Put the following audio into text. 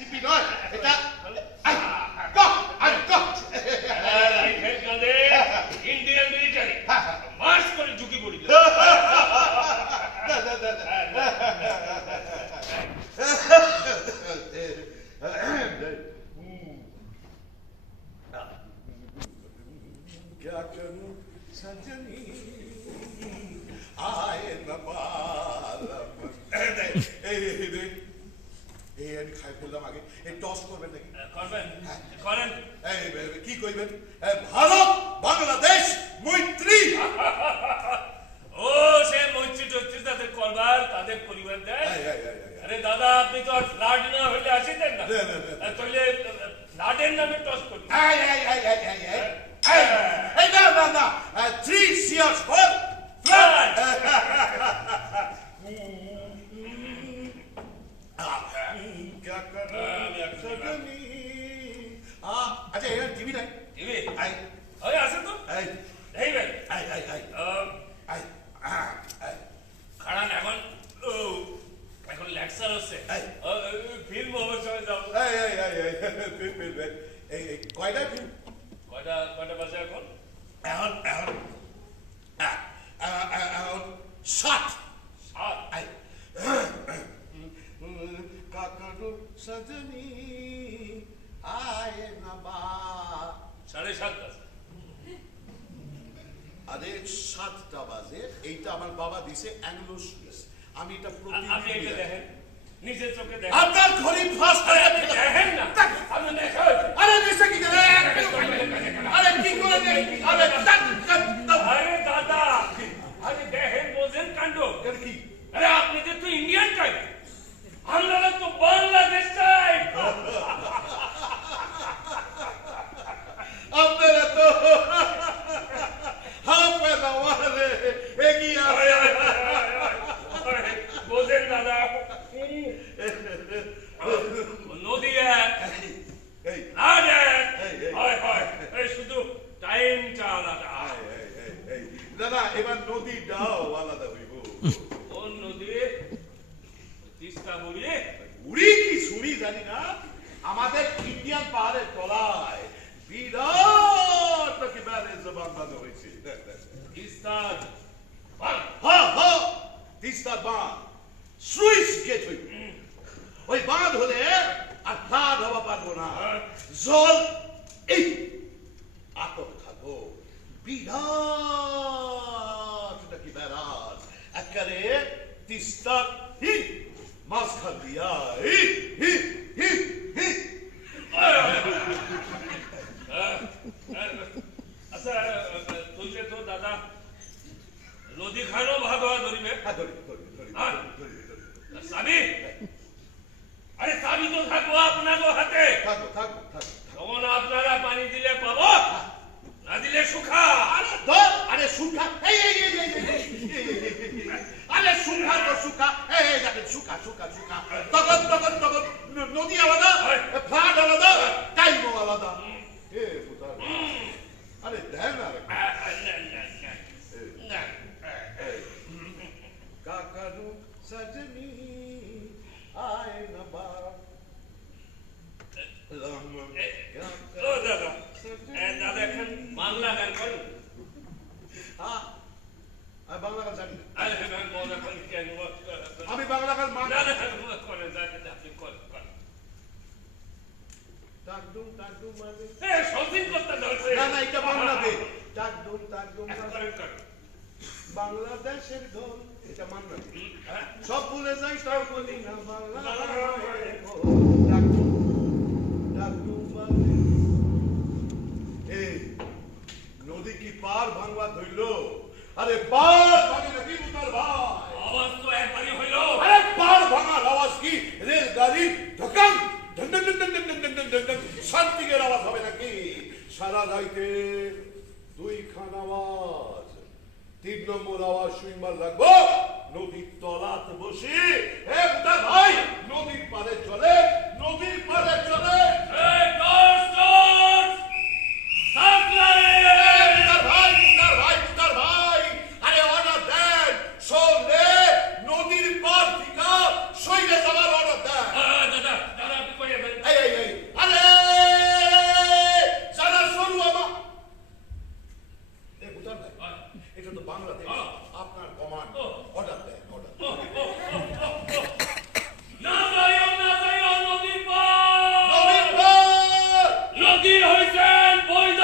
CP নয় এটা cock আর cock rifle কাঁধে ইন্ডিয়ান মিলিটারি মার্চ করে ঢুকে পড়িল। क्या करूं सजनी आए न मालम এই আমি খাই ফেললাম আগে এই টস করবেন নাকি করবেন করেন এই কি কইবেন ভারত বাংলাদেশ মৈত্রী ও সে মৈত্রী টৈত্রী তাদের করবার তাদের পরিবার দেয়। আরে দাদা আপনি তো আর ফ্লাড না হইলে আসিতেন না, তাহলে ফ্লাডের নামে টস করবেন। এই না না না 3 cheers for flood क्या करना सजनी अच्छा ये टीवी নাই টিভি আই ওই আছে তো আই এই ভাই আই আই আই আই আই খাড়ান এখন এখন লেকচার হচ্ছে ফিল্ম হবে সময় যাবো। এই এই এই ফিল্ম এই কয়টা ফিল্ম কয়টা বাজে এখন? এখন এখন এখন 7 আই কাকরু সজনী আয়ে না বা 7:30 বাজে। আরে 7টা বাজে এইটা আমার বাবা দিছে অ্যাংলো সুইস আমি এটা আপনি এটা দেখেন নিজের চোখে দেখেন। আপনার ঘড়ি ফাস্ট আপনি দেখেন না আপনি দেখেন। আরে নিচে কি করে আরে কি করে আরে আরে দাদা আরে দেখেন বোঝেন কাণ্ড। এর কি আরে আপনি তো ইন্ডিয়ান চাই, আমরা তো বাংলাদেশ চাই। আপনারা তো হাফে নওয়ারে এগিয়ে বোঝেন দাদা নদী এক এই হয় হয় এই শুধু টাইমটা আলাদা। দাদা এবার নদীটাও আলাদা হইব কোন নদী? তিস্তা বুড়ি উড়ি কি শুনি জানি না আমাদের ইন্ডিয়ান পাহাড়ের তলায় বিরাট নাকি ব্যারেজ বাঁধানো হয়েছে তিস্তা হ্যাঁ হ্যাঁ তিস্তার বাঁধ সুইচ গেট হইব ওই বাঁধ হলে আর ফ্লাড হওয়া পারবো না জল এই আটক থাকবো বিরাট নাকি ব্যারাজ একেবারে তিস্তার মাঝখান দিয়া আচ্ছা তুলছে তো দাদা নদী খানো ভাগ হওয়া ধরিবে সাবি আরে সাবি তো থাকবো আপনার হাতে। থাকবো থাকবো থাকবো তখন আপনারা পানি দিলে পাবো, না দিলে শুখা। আরে সুখা আরে সুখা তো সুখা এই দেখেন সুখা সুখা সুখা তখন তখন তখন নদী আলাদা ফ্লাড আলাদা টাইমও আলাদা আরে দেখ না কাকারু সজনী আয় না বা ও দাদা দাদা এখন বাংলা গান করেন? বাংলা গান জানি না আমি আমি বাংলা গান করেন আপনি করেন টাকডুম টাকডুম মানে সৌদিন করতে ধরছে না না এটা বাংলাদেশ টাকডুম টাকডুম করেন বাংলাদেশের ঘর এটা মাননা সব ভুলে যাই তাও বলি না বাংলা টাকডুম টাকডুম মানে এই নদী কি পার ভাঙবা ধইল আরে পার ভাঙে নাকি উতার ভাই আওয়াজ তো একবারই হইল। আরে পার ভাঙার আওয়াজ কি রেলগাড়ি ঢকান ঢন ঢন ঢন ঢন ঢন ঢন ঢন ঢন শান্তিকের আওয়াজ হবে নাকি সারা রাইতে 2 খান আওয়াজ 3 নম্বর আওয়াজ শুনবার লাগবো নদীর তলাতে বসে হে উতার ভাই নদীর পারে চলে নদীর পারে চলে আরে অর্ডার দেন শোনে নদীর পার থেকে সইলে যাবার অর্ডার দেন দাদা দাদা আপনি কই বুঝলেন না? এটা তো বাংলাদেশ, আপনার কমান্ড, অর্ডার দেন, অর্ডার। না যাইও নদীর পার। নবীন ভাই! নদী হইছেন বৈদ।